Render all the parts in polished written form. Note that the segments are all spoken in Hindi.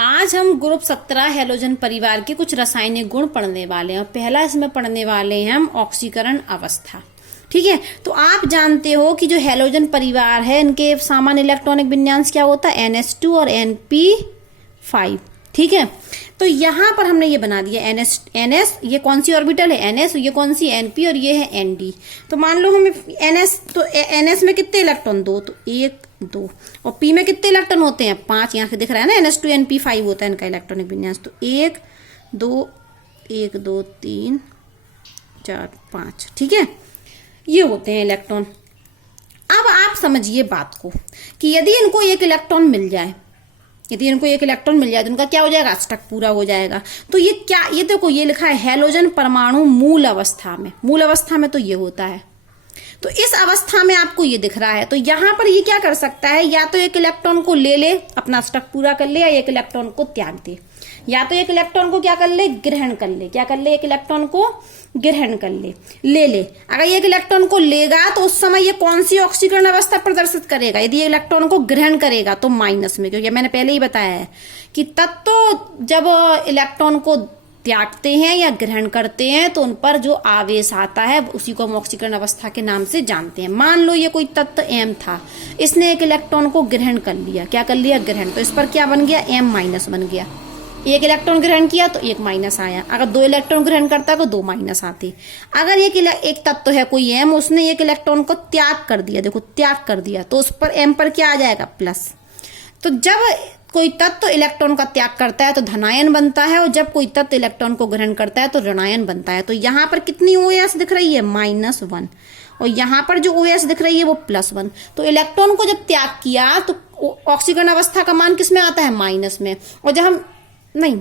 आज हम ग्रुप 17 हैलोजन परिवार के कुछ रासायनिक गुण पढ़ने वाले हैं और पहला इसमें पढ़ने वाले हैं हम ऑक्सीकरण अवस्था। ठीक है, तो आप जानते हो कि जो हैलोजन परिवार है इनके सामान्य इलेक्ट्रॉनिक विन्यास क्या होता है, NH2 और NP5। ठीक है, तो यहां पर हमने ये बना दिया NS, ये कौन सी ऑर्बिटल है NS, ये कौन सी NP और ये है ND। तो मान लो हमें NS, तो NS में कितने इलेक्ट्रॉन, 2, तो 1 2, और P में कितने इलेक्ट्रॉन होते हैं 5, यहाँ से दिख रहा है ना NS2 NP5 होता है इनका इलेक्ट्रॉनिक विन्यास। तो 1 2 1 2 3 4 5, ठीक है, ये होते हैं इलेक्ट्रॉन। अब आप समझिए बात को कि यदि इनको एक इलेक्ट्रॉन मिल जाए, यदि इनको एक इलेक्ट्रॉन मिल जाए तो उनका क्या हो जाएगा, अष्टक पूरा हो जाएगा। तो ये क्या, ये देखो ये लिखा है हैलोजन परमाणु मूल अवस्था में, मूल अवस्था में तो ये होता है। तो इस अवस्था में आपको ये दिख रहा है, तो यहां पर ये क्या कर सकता है, या तो एक इलेक्ट्रॉन को ले ले अपना अष्टक पूरा कर ले, या एक इलेक्ट्रॉन को त्याग दे, या तो एक इलेक्ट्रॉन को क्या कर ले, ग्रहण कर ले। क्या कर ले, एक इलेक्ट्रॉन को ग्रहण कर ले ले। अगर ये एक इलेक्ट्रॉन को लेगा तो उस समय ये कौन सी ऑक्सीकरण अवस्था प्रदर्शित करेगा, यदि ये इलेक्ट्रॉन को ग्रहण करेगा तो माइनस में, क्योंकि मैंने पहले ही बताया है कि तत्व जब इलेक्ट्रॉन को त्यागते हैं या ग्रहण करते हैं तो उन पर जो आवेश आता है उसी को हम ऑक्सीकरण अवस्था के नाम से जानते हैं। मान लो ये कोई तत्व M था, इसने एक इलेक्ट्रॉन को ग्रहण कर लिया, क्या कर लिया, ग्रहण, तो इस पर क्या बन गया, M माइनस बन गया। एक इलेक्ट्रॉन ग्रहण किया तो 1 माइनस आया, अगर 2 इलेक्ट्रॉन ग्रहण करता तो 2 माइनस आते। अगर एक तत्व है कोई M, उसने एक इलेक्ट्रॉन को त्याग कर दिया, देखो त्याग कर दिया, तो उस पर M पर क्या आ जाएगा, प्लस। तो जब कोई तत्व इलेक्ट्रॉन का त्याग करता है तो धनायन बनता है, और जब कोई तत्व इलेक्ट्रॉन को ग्रहण करता है तो ऋणायन बनता है। तो यहाँ पर कितनी OS दिख रही है, -1, और यहाँ पर जो OS दिख रही है वो +1। तो इलेक्ट्रॉन को जब त्याग किया तो ऑक्सीकरण अवस्था का मान किस में आता है, माइनस में। और जब हम नहीं,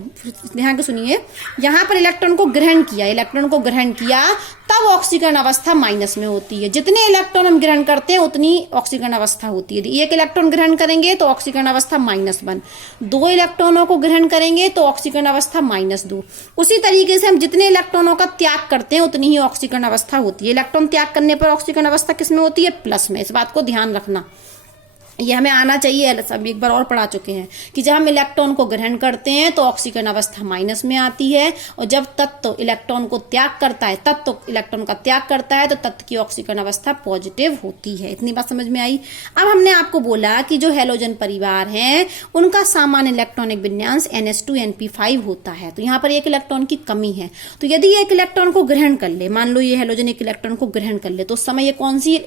ध्यान के सुनिए, यहाँ पर इलेक्ट्रॉन को ग्रहण किया, इलेक्ट्रॉन को ग्रहण किया तब ऑक्सीकरण अवस्था माइनस में होती है। जितने इलेक्ट्रॉन हम ग्रहण करते हैं उतनी ऑक्सीकरण अवस्था होती है। यदि एक इलेक्ट्रॉन ग्रहण करेंगे तो ऑक्सीकरण अवस्था -1, 2 इलेक्ट्रॉनों को ग्रहण करेंगे तो ऑक्सीकरण अवस्था -2। उसी तरीके से हम जितने इलेक्ट्रॉनों का त्याग करते हैं उतनी ही ऑक्सीकरण अवस्था होती है। इलेक्ट्रॉन त्याग करने पर ऑक्सीकरण अवस्था किसमें होती है, प्लस में। इस बात को ध्यान रखना, ये हमें आना चाहिए, सब एक बार और पढ़ा चुके हैं कि जब हम इलेक्ट्रॉन को ग्रहण करते हैं तो ऑक्सीकरण अवस्था माइनस में आती है, और जब तत्व इलेक्ट्रॉन को त्याग करता है, तत्व इलेक्ट्रॉन का त्याग करता है तो तत्व की ऑक्सीकरण अवस्था पॉजिटिव होती है। इतनी बात समझ में आई। अब हमने आपको बोला कि जो हैलोजन परिवार है उनका सामान्य इलेक्ट्रॉनिक विन्यास NH2 NP5 होता है। तो यहाँ पर एक इलेक्ट्रॉन की कमी है, तो यदि एक इलेक्ट्रॉन को ग्रहण कर ले, मान लो ये हैलोजन एक इलेक्ट्रॉन को ग्रहण कर ले, तो उस समय ये कौन सी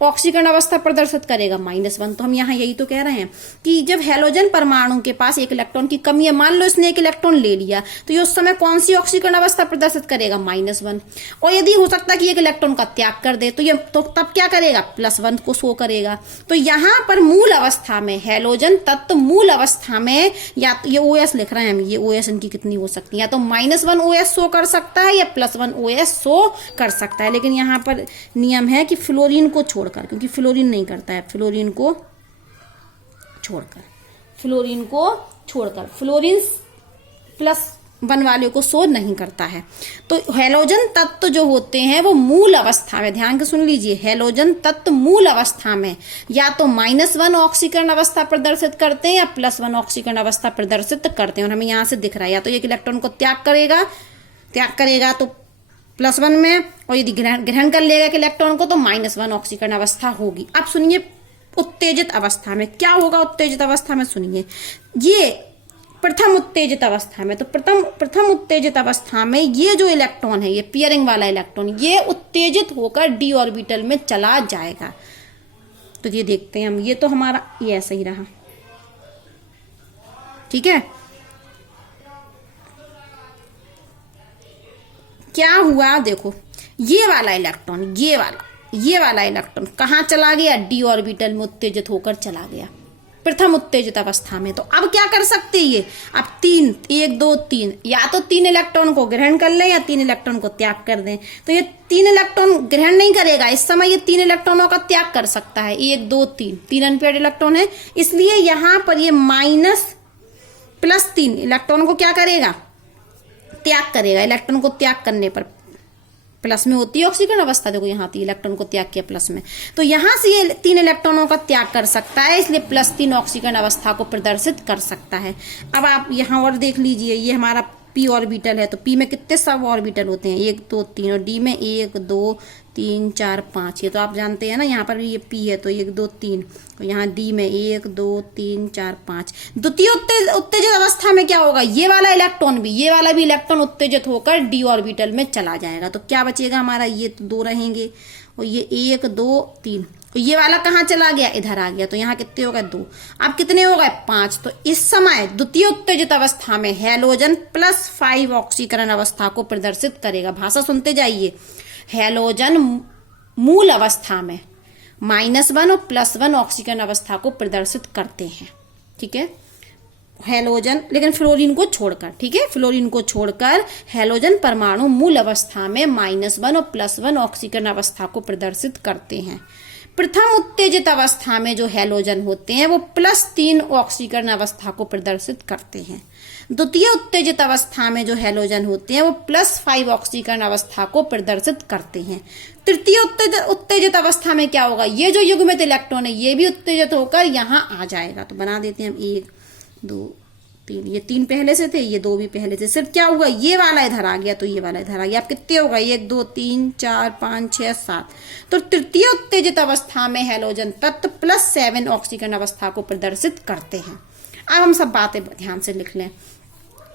ऑक्सीकरण अवस्था प्रदर्शित करेगा, -1। तो हम यहाँ यही तो कह रहे हैं कि जब हैलोजन परमाणु के पास एक इलेक्ट्रॉन की कमी है, मान लो इसने एक इलेक्ट्रॉन ले लिया, तो ये उस समय कौन सी ऑक्सीकरण अवस्था प्रदर्शित करेगा, -1। और यदि हो सकता है कि एक इलेक्ट्रॉन का त्याग कर दे तो ये तो तब क्या करेगा, +1 को शो करेगा। तो यहाँ पर मूल अवस्था में हैलोजन तत्व मूल अवस्था में, या तो ये OS लिख रहे हैं हम, ये OS इनकी कितनी हो सकती है, या तो -1 OS शो कर सकता है या +1 OS शो कर सकता है। लेकिन यहाँ पर नियम है कि फ्लोरीन को छोड़कर, क्योंकि फ्लोरीन नहीं करता है, फ्लोरीन को छोड़कर, फ्लोरीन +1 वाले को शो नहीं करता है। तो हैलोजन तत्व जो होते हैं वो मूल अवस्था में, ध्यान से सुन लीजिए, हैलोजन तत्व मूल अवस्था में या तो -1 ऑक्सीकरण अवस्था प्रदर्शित करते हैं या +1 ऑक्सीकरण अवस्था प्रदर्शित करते हैं। और हमें यहां से दिख रहा है, या तो एक इलेक्ट्रॉन को त्याग करेगा तो +1 में, और यदि ग्रहण कर लेगा एक इलेक्ट्रॉन को तो -1 ऑक्सीकरण अवस्था होगी। अब सुनिए उत्तेजित अवस्था में क्या होगा, उत्तेजित अवस्था में सुनिए, ये प्रथम उत्तेजित अवस्था में, तो प्रथम उत्तेजित अवस्था में ये जो इलेक्ट्रॉन है, ये पियरिंग वाला इलेक्ट्रॉन, ये उत्तेजित होकर d ऑर्बिटल में चला जाएगा। तो ये देखते हैं हम, ये तो हमारा ये ऐसा ही रहा, ठीक है। क्या हुआ, देखो ये वाला इलेक्ट्रॉन, ये वाला इलेक्ट्रॉन कहाँ चला गया, d ऑर्बिटल में उत्तेजित होकर चला गया प्रथम उत्तेजित अवस्था में। तो अब क्या कर सकते हैं ये, अब 1 2 3, या तो 3 इलेक्ट्रॉन को ग्रहण कर ले या 3 इलेक्ट्रॉन को त्याग कर दें। तो ये 3 इलेक्ट्रॉन ग्रहण नहीं करेगा, इस समय ये 3 इलेक्ट्रॉनों का त्याग कर सकता है, 1 2 3 अनपेयर्ड इलेक्ट्रॉन है, इसलिए यहां पर ये -+3 इलेक्ट्रॉन को क्या करेगा, त्याग करेगा। इलेक्ट्रॉन को त्याग करने पर प्लस में होती है ऑक्सीकरण अवस्था, देखो यहाँ 3 इलेक्ट्रॉन को त्याग किया प्लस में, तो यहाँ से ये 3 इलेक्ट्रॉनों का त्याग कर सकता है, इसलिए +3 ऑक्सीकरण अवस्था को प्रदर्शित कर सकता है। अब आप यहाँ और देख लीजिए, ये हमारा p ऑर्बिटल है, तो p में कितने सब ऑर्बिटल होते हैं, 1 2 3, और d में 1 2 3 4 5, ये तो आप जानते हैं ना, यहाँ पर भी ये p है तो 1 2 3, और यहाँ d में 1 2 3 4 5। द्वितीय उत्तेजित अवस्था में क्या होगा, ये वाला भी इलेक्ट्रॉन उत्तेजित होकर d ऑर्बिटल में चला जाएगा, तो क्या बचेगा हमारा, ये तो 2 रहेंगे, और ये 1 2 3, तो ये वाला कहाँ चला गया, इधर आ गया, तो यहाँ कितने हो गए 2, अब कितने हो गए 5। तो इस समय द्वितीय उत्तेजित अवस्था में हैलोजन +5 ऑक्सीकरण अवस्था को प्रदर्शित करेगा। भाषा सुनते जाइए, हैलोजन मूल अवस्था में -1 और +1 ऑक्सीकरण अवस्था को प्रदर्शित करते हैं, ठीक है, हैलोजन, लेकिन फ्लोरीन को छोड़कर, ठीक है, फ्लोरीन को छोड़कर हैलोजन परमाणु मूल अवस्था में -1 और +1 ऑक्सीकरण अवस्था को प्रदर्शित करते हैं। प्रथम उत्तेजित अवस्था में जो हैलोजन होते हैं वो +3 ऑक्सीकरण अवस्था को प्रदर्शित करते हैं। द्वितीय उत्तेजित अवस्था में जो हैलोजन होते हैं वो +5 ऑक्सीकरण अवस्था को प्रदर्शित करते हैं। तृतीय उत्तेजित अवस्था में क्या होगा, ये जो युग्मित इलेक्ट्रॉन है ये भी उत्तेजित होकर यहाँ आ जाएगा, तो बना देते हैं हम 1 2 3, ये 3 पहले से थे, ये 2 भी पहले से, सिर्फ क्या हुआ, ये वाला इधर आ गया तो ये वाला इधर आ गया। अब कितने होगा, 1 2 3 4 5 6 7, तो तृतीय उत्तेजित अवस्था में हैलोजन तत्व +7 ऑक्सीकरण अवस्था को प्रदर्शित करते हैं। अब हम सब बातें ध्यान से लिख लें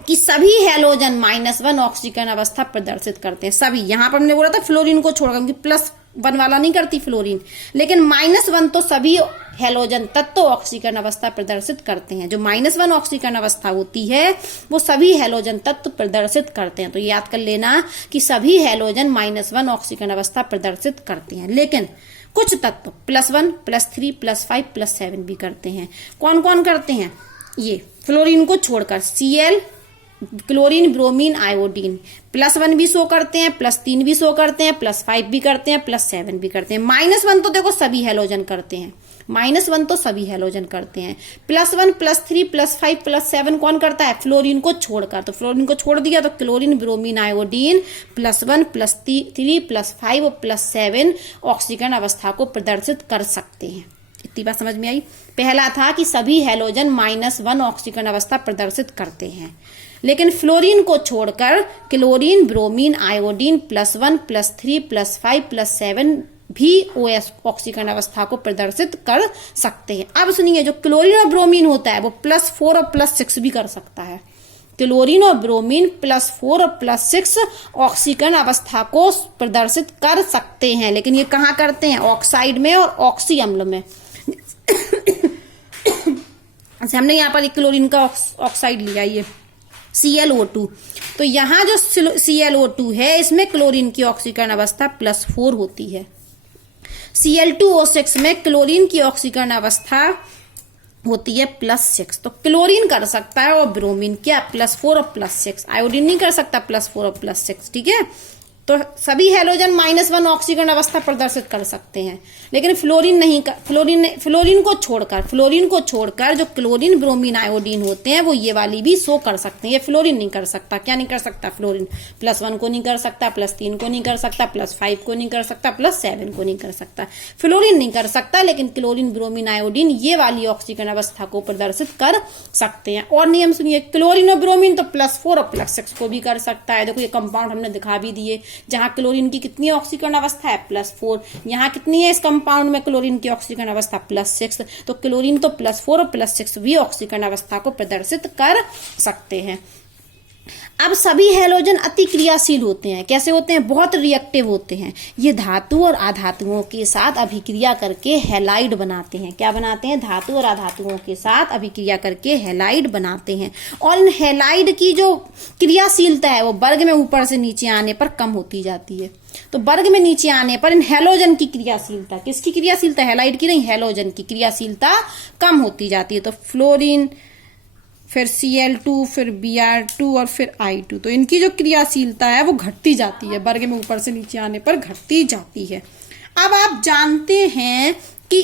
कि सभी हैलोजन -1 ऑक्सीकरण अवस्था प्रदर्शित करते हैं, सभी। यहाँ पर हमने बोला था फ्लोरीन को छोड़कर, क्योंकि +1 वाला नहीं करती फ्लोरीन, लेकिन -1 तो सभी हैलोजन तत्व ऑक्सीकरण अवस्था प्रदर्शित करते हैं। जो -1 ऑक्सीकरण अवस्था होती है वो सभी हैलोजन तत्व प्रदर्शित करते हैं, तो याद कर लेना कि सभी हैलोजन -1 ऑक्सीकरण अवस्था प्रदर्शित करते हैं, लेकिन कुछ तत्व +1 +3 +5 +7 भी करते हैं। कौन कौन करते हैं, ये फ्लोरीन को छोड़कर Cl, क्लोरीन ब्रोमीन आयोडीन, +1 भी शो करते हैं, +3 भी शो करते हैं, +5 भी करते हैं, +7 भी करते हैं। -1 तो देखो सभी हैलोजन करते हैं, -1 तो सभी हैलोजन करते हैं। +1 +3 +5 +7 कौन करता है, फ्लोरीन को छोड़कर, तो फ्लोरीन को छोड़ दिया तो क्लोरीन ब्रोमीन आयोडीन +1 +3 +5 और +7 ऑक्सीकरण अवस्था को प्रदर्शित कर सकते हैं। इतनी बात समझ में आई। पहला था कि सभी हैलोजन -1 ऑक्सीकरण अवस्था प्रदर्शित करते हैं, लेकिन फ्लोरीन को छोड़कर क्लोरीन ब्रोमीन आयोडीन +1 +3 +5 +7 भी OS ऑक्सीकरण अवस्था को प्रदर्शित कर सकते हैं। अब सुनिए, जो क्लोरीन और ब्रोमीन होता है वो +4 और +6 भी कर सकता है। क्लोरीन और ब्रोमीन +4 और +6 ऑक्सीकरण अवस्था को प्रदर्शित कर सकते हैं, लेकिन ये कहाँ करते हैं, ऑक्साइड में और ऑक्सी अम्ल में। अच्छा, हमने यहाँ पर एक क्लोरीन का ऑक्साइड लिया, ये ClO2, तो यहाँ जो ClO2 है इसमें क्लोरीन की ऑक्सीकरण अवस्था +4 होती है। Cl2O6 में क्लोरीन की ऑक्सीकरण अवस्था होती है +6, तो क्लोरीन कर सकता है और ब्रोमीन क्या +4 और +6, आयोडीन नहीं कर सकता +4 और +6, ठीक है। तो सभी हैलोजन -1 ऑक्सीकरण अवस्था प्रदर्शित कर सकते हैं, लेकिन फ्लोरीन नहीं कर, फ्लोरीन को छोड़कर जो क्लोरीन ब्रोमीन आयोडीन होते हैं वो ये वाली भी शो कर सकते हैं। ये फ्लोरीन नहीं कर सकता, क्या नहीं कर सकता, फ्लोरीन +1 को नहीं कर सकता, +3 को नहीं कर सकता, +5 को नहीं कर सकता, +7 को नहीं कर सकता, फ्लोरीन नहीं कर सकता, लेकिन क्लोरीन ब्रोमीन आयोडीन ये वाली ऑक्सीकरण अवस्था को प्रदर्शित कर सकते हैं। और नियम सुनिए, क्लोरीन और ब्रोमीन तो +4 और +6 को भी कर सकता है। देखो ये कंपाउंड हमने दिखा भी दिए, जहां क्लोरीन की कितनी ऑक्सीकरण अवस्था है +4, यहाँ कितनी है इस कंपाउंड में क्लोरीन की ऑक्सीकरण अवस्था +6, तो क्लोरीन तो +4 और +6 भी ऑक्सीकरण अवस्था को प्रदर्शित कर सकते हैं। अब सभी हैलोजन अति क्रियाशील होते हैं। कैसे होते हैं, बहुत रिएक्टिव होते हैं। ये धातु और अधातुओं के साथ अभिक्रिया करके हैलाइड बनाते हैं। क्या बनाते हैं, धातु और अधातुओं के साथ अभिक्रिया करके हैलाइड बनाते हैं, और इन हैलाइड की जो क्रियाशीलता है वो वर्ग में ऊपर से नीचे आने पर कम होती जाती है। तो वर्ग में नीचे आने पर इन हैलोजन की क्रियाशीलता, किसकी क्रियाशीलता, हैलाइड की नहीं, हैलोजन की क्रियाशीलता कम होती जाती है। तो फ्लोरीन, फिर Cl2, फिर Br2 और फिर I2, तो इनकी जो क्रियाशीलता है वो घटती जाती है, वर्ग में ऊपर से नीचे आने पर घटती जाती है। अब आप जानते हैं कि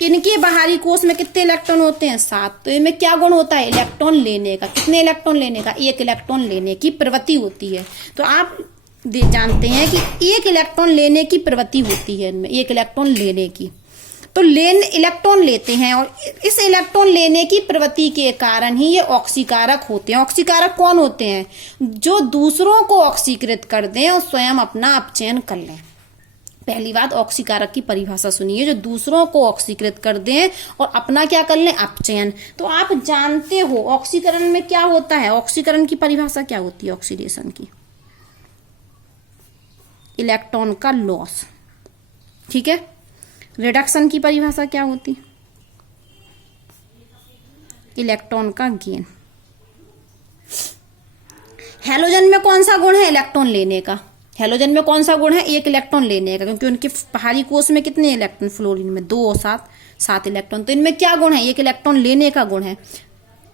इनके बाहरी कोश में कितने इलेक्ट्रॉन होते हैं, 7। तो इनमें क्या गुण होता है, इलेक्ट्रॉन लेने का। कितने इलेक्ट्रॉन लेने का, 1 इलेक्ट्रॉन लेने की प्रवृत्ति होती है। तो आप जानते हैं कि एक इलेक्ट्रॉन लेने की प्रवृत्ति होती है इनमें, एक इलेक्ट्रॉन लेने की। तो इलेक्ट्रॉन लेते हैं और इस इलेक्ट्रॉन लेने की प्रवृत्ति के कारण ही ये ऑक्सीकारक होते हैं। ऑक्सीकारक कौन होते हैं? जो दूसरों को ऑक्सीकृत कर दें और स्वयं अपना अपचयन कर लें। पहली बात, ऑक्सीकारक की परिभाषा सुनिए, जो दूसरों को ऑक्सीकृत कर दें और अपना क्या कर लें? अपचयन। तो आप जानते हो ऑक्सीकरण में क्या होता है? ऑक्सीकरण की परिभाषा क्या होती है? ऑक्सीडेशन की, इलेक्ट्रॉन का लॉस, ठीक है। रिडक्शन की परिभाषा क्या होती? इलेक्ट्रॉन का गेन। हैलोजन में कौन सा गुण है? इलेक्ट्रॉन लेने का। हैलोजन में कौन सा गुण है? एक इलेक्ट्रॉन लेने का, क्योंकि उनके बाहरी कोश में कितने इलेक्ट्रॉन? फ्लोरीन में 2 और 7 इलेक्ट्रॉन। तो इनमें क्या गुण है? एक इलेक्ट्रॉन लेने का गुण है।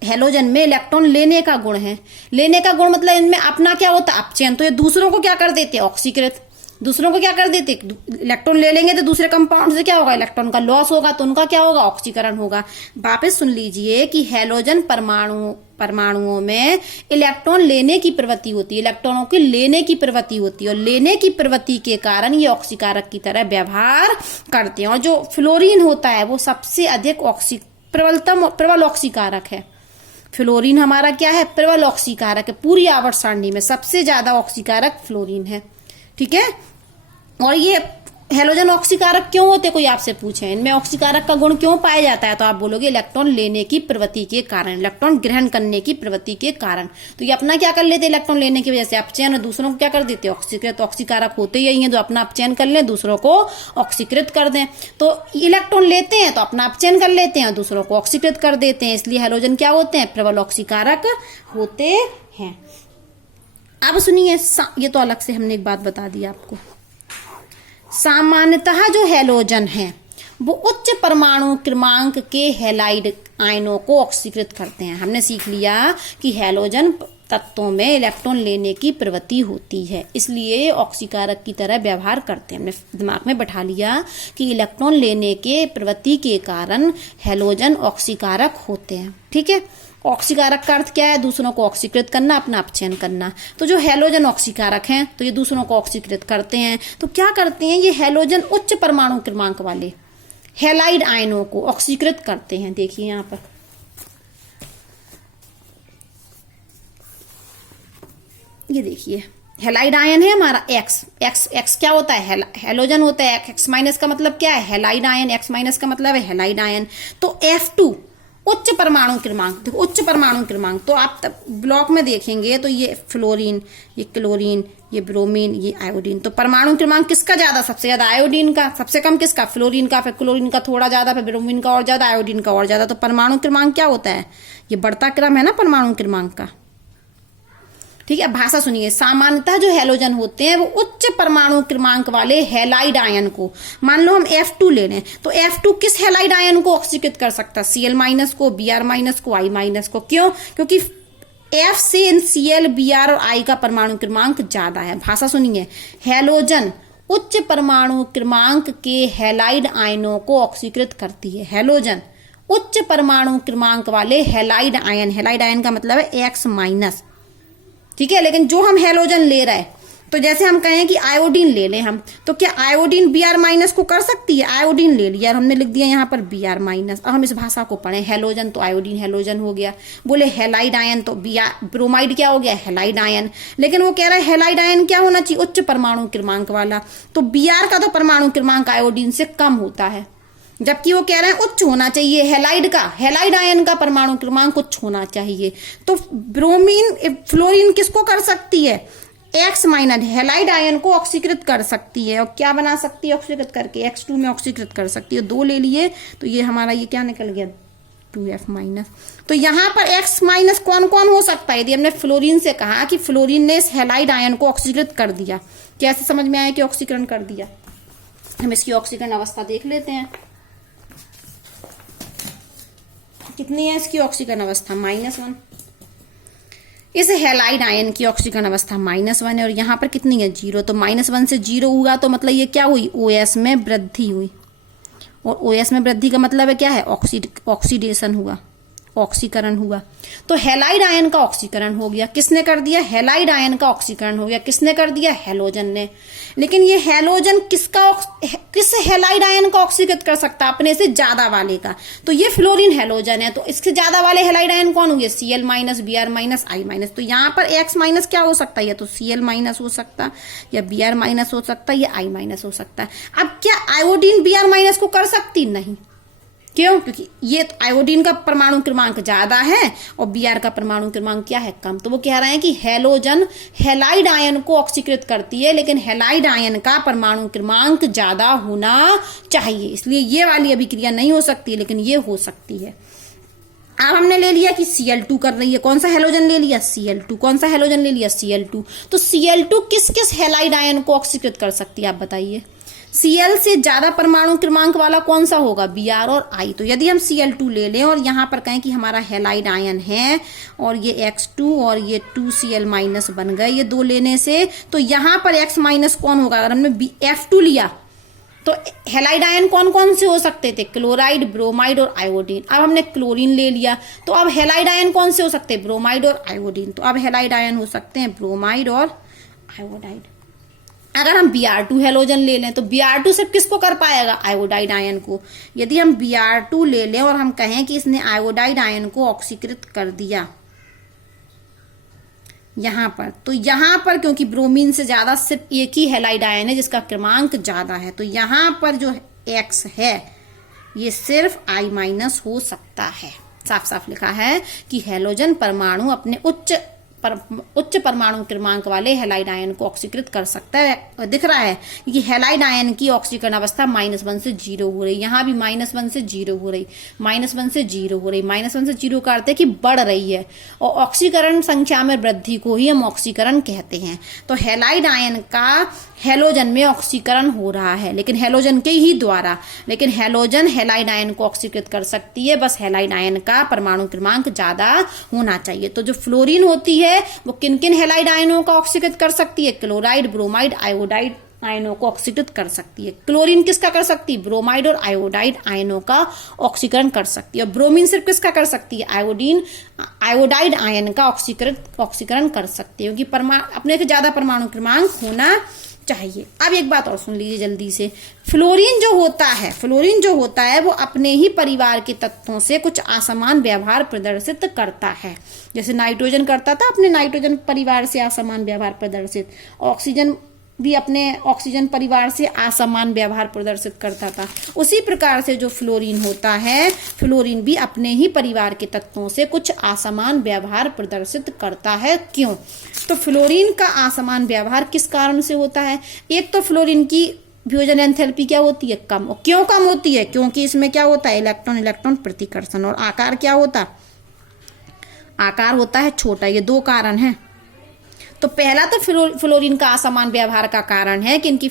हैलोजन में इलेक्ट्रॉन लेने का गुण है। लेने का गुण मतलब इनमें अपना क्या होता है? अपचयन। तो ये दूसरों को क्या कर देते हैं? ऑक्सीकृत। दूसरों को क्या कर देते? इलेक्ट्रॉन ले लेंगे तो दूसरे कंपाउंड से क्या होगा? इलेक्ट्रॉन का लॉस होगा, तो उनका क्या होगा? ऑक्सीकरण होगा। वापस सुन लीजिए कि हैलोजन परमाणुओं में इलेक्ट्रॉन लेने की प्रवृत्ति होती है, इलेक्ट्रॉनों की लेने की प्रवृत्ति होती है, और लेने की प्रवृत्ति के कारण ये ऑक्सीकारक की तरह व्यवहार करते हैं। और जो फ्लोरीन होता है वो सबसे अधिक प्रबल ऑक्सीकारक है। फ्लोरीन हमारा क्या है? प्रबल ऑक्सीकारक है। पूरी आवर्त सारणी में सबसे ज्यादा ऑक्सीकारक फ्लोरीन है, ठीक है। और ये हैलोजन ऑक्सीकारक क्यों होते? कोई आपसे पूछे इनमें ऑक्सीकारक का गुण क्यों पाया जाता है, तो आप बोलोगे इलेक्ट्रॉन लेने की प्रवृत्ति के कारण, इलेक्ट्रॉन ग्रहण करने की प्रवृत्ति के कारण। तो ये अपना क्या कर लेते? इलेक्ट्रॉन लेने की वजह से अपचयन, और दूसरों को क्या कर देते? ऑक्सीकृत। ऑक्सीकारक होते यही हैं जो अपना अपचयन कर लें, दूसरों को ऑक्सीकृत कर दें। तो इलेक्ट्रॉन लेते हैं तो अपना अपचयन कर लेते हैं, दूसरों को ऑक्सीकृत कर देते हैं, इसलिए हैलोजन क्या होते हैं? प्रबल ऑक्सीकारक होते हैं। अब सुनिए, ये तो अलग से हमने एक बात बता दी आपको। सामान्यतः जो हैलोजन है वो उच्च परमाणु क्रमांक के हैलाइड आयनों को ऑक्सीकृत करते हैं। हमने सीख लिया कि हैलोजन तत्वों में इलेक्ट्रॉन लेने की प्रवृत्ति होती है, इसलिए ऑक्सीकारक की तरह व्यवहार करते हैं। हमने दिमाग में बैठा लिया कि इलेक्ट्रॉन लेने के प्रवृत्ति के कारण हैलोजन ऑक्सीकारक होते हैं, ठीक है। ऑक्सीकारक का अर्थ क्या है? दूसरों को ऑक्सीकृत करना, अपना अपचयन करना। तो जो हैलोजन ऑक्सीकारक हैं तो ये दूसरों को ऑक्सीकृत करते हैं। तो क्या करते हैं ये हैलोजन? उच्च परमाणु क्रमांक वाले हैलाइड आयनों को ऑक्सीकृत करते हैं। देखिए यहां पर ये देखिए हैलाइड आयन है हमारा एक्स क्या होता है? हैलोजन होता है। एक्स माइनस का मतलब क्या है? Halide ion. एक्स माइनस का मतलब है हैलाइड आयन। तो F2 उच्च परमाणु क्रमांक। देखो उच्च परमाणु क्रमांक तो आप ब्लॉक में देखेंगे तो ये फ्लोरीन, ये क्लोरीन, ये ब्रोमीन, ये आयोडीन। तो परमाणु क्रमांक किसका ज्यादा? सबसे ज्यादा आयोडीन का। सबसे कम किसका? फ्लोरीन का। फिर क्लोरीन का थोड़ा ज्यादा, फिर ब्रोमीन का और ज्यादा, आयोडीन का और ज्यादा। तो परमाणु क्रमांक क्या होता है? ये बढ़ता क्रम है ना परमाणु क्रमांक का, ठीक है। भाषा सुनिए, सामान्यतः जो हैलोजन होते हैं वो उच्च परमाणु क्रमांक वाले हैलाइड आयन को, मान लो हम F2 ले लें तो F2 किस हैलाइड आयन को ऑक्सीकृत कर सकता है? Cl माइनस को, Br माइनस को, I माइनस को। क्यों? क्योंकि F से इन Cl, Br और I का परमाणु क्रमांक ज्यादा है। भाषा सुनिए, हैलोजन उच्च परमाणु क्रमांक के हैलाइड आयनों को ऑक्सीकृत करती है। हैलोजन उच्च परमाणु क्रमांक वाले हैलाइड आयन का मतलब है X माइनस, ठीक है। लेकिन जो हम हैलोजन ले रहे हैं, तो जैसे हम कहें कि आयोडीन ले लें हम, तो क्या आयोडीन Br माइनस को कर सकती है? आयोडीन ले लिया और हमने लिख दिया यहाँ पर Br माइनस। अब हम इस भाषा को पढ़ें, हैलोजन तो आयोडीन हैलोजन हो गया, बोले हैलाइड आयन तो ब्रोमाइड क्या हो गया? Halide ion. लेकिन वो कह रहा है हैलाइड आयन क्या होना चाहिए? उच्च परमाणु क्रमांक वाला। तो Br का तो परमाणु क्रमांक आयोडीन से कम होता है, जबकि वो कह रहे हैं उच्च होना चाहिए हैलाइड आयन का परमाणु क्रमांक उच्च होना चाहिए। तो फ्लोरीन किसको कर सकती है? X माइनस हैलाइड आयन को ऑक्सीकृत कर सकती है। और क्या बना सकती है ऑक्सीकृत करके? X2 में ऑक्सीकृत कर सकती है। 2 ले लिए तो ये हमारा ये क्या निकल गया? 2F minus. तो यहाँ पर X माइनस कौन कौन हो सकता है? यदि हमने फ्लोरीन से कहा कि फ्लोरीन ने इस हैलाइड आयन को ऑक्सीकृत कर दिया, कैसे समझ में आया कि ऑक्सीकरण कर दिया? हम इसकी ऑक्सीकरण अवस्था देख लेते हैं। कितनी है इसकी ऑक्सीकरण अवस्था? -1। इस हैलाइड आयन की ऑक्सीकरण अवस्था -1 है और यहाँ पर कितनी है? 0। तो -1 से 0 हुआ तो मतलब ये क्या हुई? OS में वृद्धि हुई। और OS में वृद्धि का मतलब है क्या है? ऑक्सीडेशन हुआ। ऑक्सीकरण हुआ। तो हैलाइड आयन का ऑक्सीकरण हो गया, किसने कर दिया? हैलाइड आयन का ऑक्सीकरण हो गया, किसने कर दिया? हैलोजन ने। लेकिन ये हैलोजन किस हैलाइड आयन का ऑक्सीकृत कर सकता है? अपने से ज्यादा वाले का। तो ये फ्लोरीन हैलोजन है, तो इससे ज्यादा वाले हैलाइड आयन कौन होंगे? Cl minus, Br minus, I minus. तो यहाँ पर X माइनस क्या हो सकता है? या तो Cl माइनस हो सकता है, या Br माइनस हो सकता है, या I माइनस हो सकता है। अब क्या आयोडीन Br माइनस को कर सकती? नहीं। क्यों? क्योंकि ये आयोडीन का परमाणु क्रमांक ज्यादा है और Br का परमाणु क्रमांक क्या है? कम। तो वो कह रहे हैं कि हैलोजन हैलाइड आयन को ऑक्सीकृत करती है, लेकिन हैलाइड आयन का परमाणु क्रमांक ज्यादा होना चाहिए, इसलिए ये वाली अभिक्रिया नहीं हो सकती, लेकिन ये हो सकती है। अब हमने ले लिया कि Cl2 कर रही है, कौन सा हैलोजन ले लिया? Cl2। कौन सा हैलोजन ले लिया? Cl2। तो Cl2 किस किस हैलाइड आयन को ऑक्सीकृत कर सकती है, आप बताइए। Cl से ज्यादा परमाणु क्रमांक वाला कौन सा होगा? Br और I। तो यदि हम Cl2 ले लें और यहां पर कहें कि हमारा हैलाइड आयन है और ये X2 और ये 2Cl माइनस बन गए ये दो लेने से, तो यहां पर X माइनस कौन होगा? अगर हमने F2 लिया तो हैलाइड आयन कौन कौन से हो सकते थे? क्लोराइड, ब्रोमाइड और आयोडीन। अब हमने क्लोरीन ले लिया, तो अब हैलाइड आयन कौन से हो सकते हैं? ब्रोमाइड और आयोडीन। तो अब हैलाइड आयन हो सकते हैं ब्रोमाइड और आयोडाइड। अगर हम Br2 हैलोजन ले लें तो Br2 सिर्फ किसको कर पाएगा? आयोडाइड आयन को। यदि हम Br2 ले लें और हम कहें कि इसने आयोडाइड आयन को ऑक्सीकृत कर दिया यहां पर, तो यहां पर क्योंकि ब्रोमीन से ज्यादा सिर्फ एक ही हैलाइड आयन है जिसका क्रमांक ज्यादा है, तो यहां पर जो X है ये सिर्फ I माइनस हो सकता है। साफ साफ लिखा है कि हैलोजन परमाणु अपने उच्च परमाणु क्रमांक वाले हैलाइड आयन को ऑक्सीकृत कर सकता है। दिख रहा है कि हैलाइड आयन की ऑक्सीकरण अवस्था -1 से 0 हो रही, यहां भी -1 से 0 हो रही, -1 से 0 हो रही। -1 से 0 का अर्थ है कि बढ़ रही है, और ऑक्सीकरण संख्या में वृद्धि को ही हम ऑक्सीकरण कहते हैं। तो हैलाइड आयन का हैलोजन में ऑक्सीकरण हो रहा है, लेकिन हैलोजन के ही द्वारा, लेकिन हैलोजन हैलाइड आयन को ऑक्सीकृत कर सकती है, बस हैलाइड आयन का परमाणु क्रमांक ज्यादा होना चाहिए। तो जो फ्लोरीन होती है वो किन किन हैलाइड आयनों का ऑक्सीकृत कर सकती है? क्लोराइड, ब्रोमाइड, आयोडाइड आयनों को ऑक्सीकृत कर सकती है। क्लोरीन किसका कर सकती है? ब्रोमाइड और आयोडाइड आयनों का ऑक्सीकरण कर सकती है। और ब्रोमीन सिर्फ किसका कर सकती है? आयोडाइड आयन का ऑक्सीकरण कर सकती है, क्योंकि अपने से ज्यादा परमाणु क्रमांक होना चाहिए। अब एक बात और सुन लीजिए जल्दी से। फ्लोरीन जो होता है वो अपने ही परिवार के तत्वों से कुछ असमान व्यवहार प्रदर्शित करता है। जैसे नाइट्रोजन करता था अपने नाइट्रोजन परिवार से असमान व्यवहार प्रदर्शित, ऑक्सीजन भी अपने ऑक्सीजन परिवार से असमान व्यवहार प्रदर्शित करता था। उसी प्रकार से जो फ्लोरीन होता है, फ्लोरीन भी अपने ही परिवार के तत्वों से कुछ असमान व्यवहार प्रदर्शित करता है। क्यों? तो फ्लोरीन का असमान व्यवहार किस कारण से होता है? एक तो फ्लोरीन की वियोजन एंथैल्पी क्या होती है? कम। और क्यों कम होती है? क्योंकि इसमें क्या होता है? इलेक्ट्रॉन इलेक्ट्रॉन प्रतिकर्षण। और आकार क्या होता? आकार होता है छोटा। ये दो कारण हैं। तो पहला तो फ्लोरीन का असमान व्यवहार का कारण है कि इनकी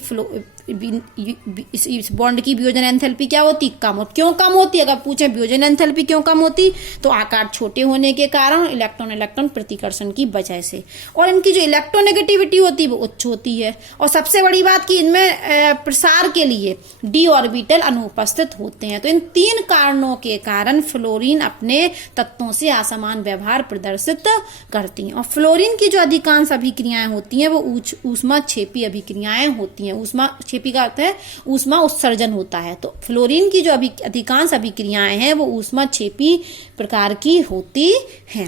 इस बॉन्ड की वियोजन एंथैल्पी क्या होती? कम। और क्यों कम होती है? अगर पूछे वियोजन एंथैल्पी क्यों कम होती, तो आकार छोटे होने के कारण इलेक्ट्रॉन इलेक्ट्रॉन प्रतिकर्षण की वजह से। और इनकी जो इलेक्ट्रोनेगेटिविटी होती है वो उच्च होती है। और सबसे बड़ी बात कि इनमें प्रसार के लिए डी ऑर्बिटल अनुपस्थित होते हैं। तो इन तीन कारणों के कारण फ्लोरीन अपने तत्वों से असमान व्यवहार प्रदर्शित करती हैं। और फ्लोरीन की जो अधिकांश अभिक्रियाएं होती हैं वो ऊष्मा क्षेपी अभिक्रियाएं होती हैं। ऊष्मा क्षेपी का अर्थ है ऊष्मा उत्सर्जन होता है। तो फ्लोरीन की जो अधिकांश अभिक्रियाएं हैं वो ऊष्मा क्षेपी प्रकार की होती हैं।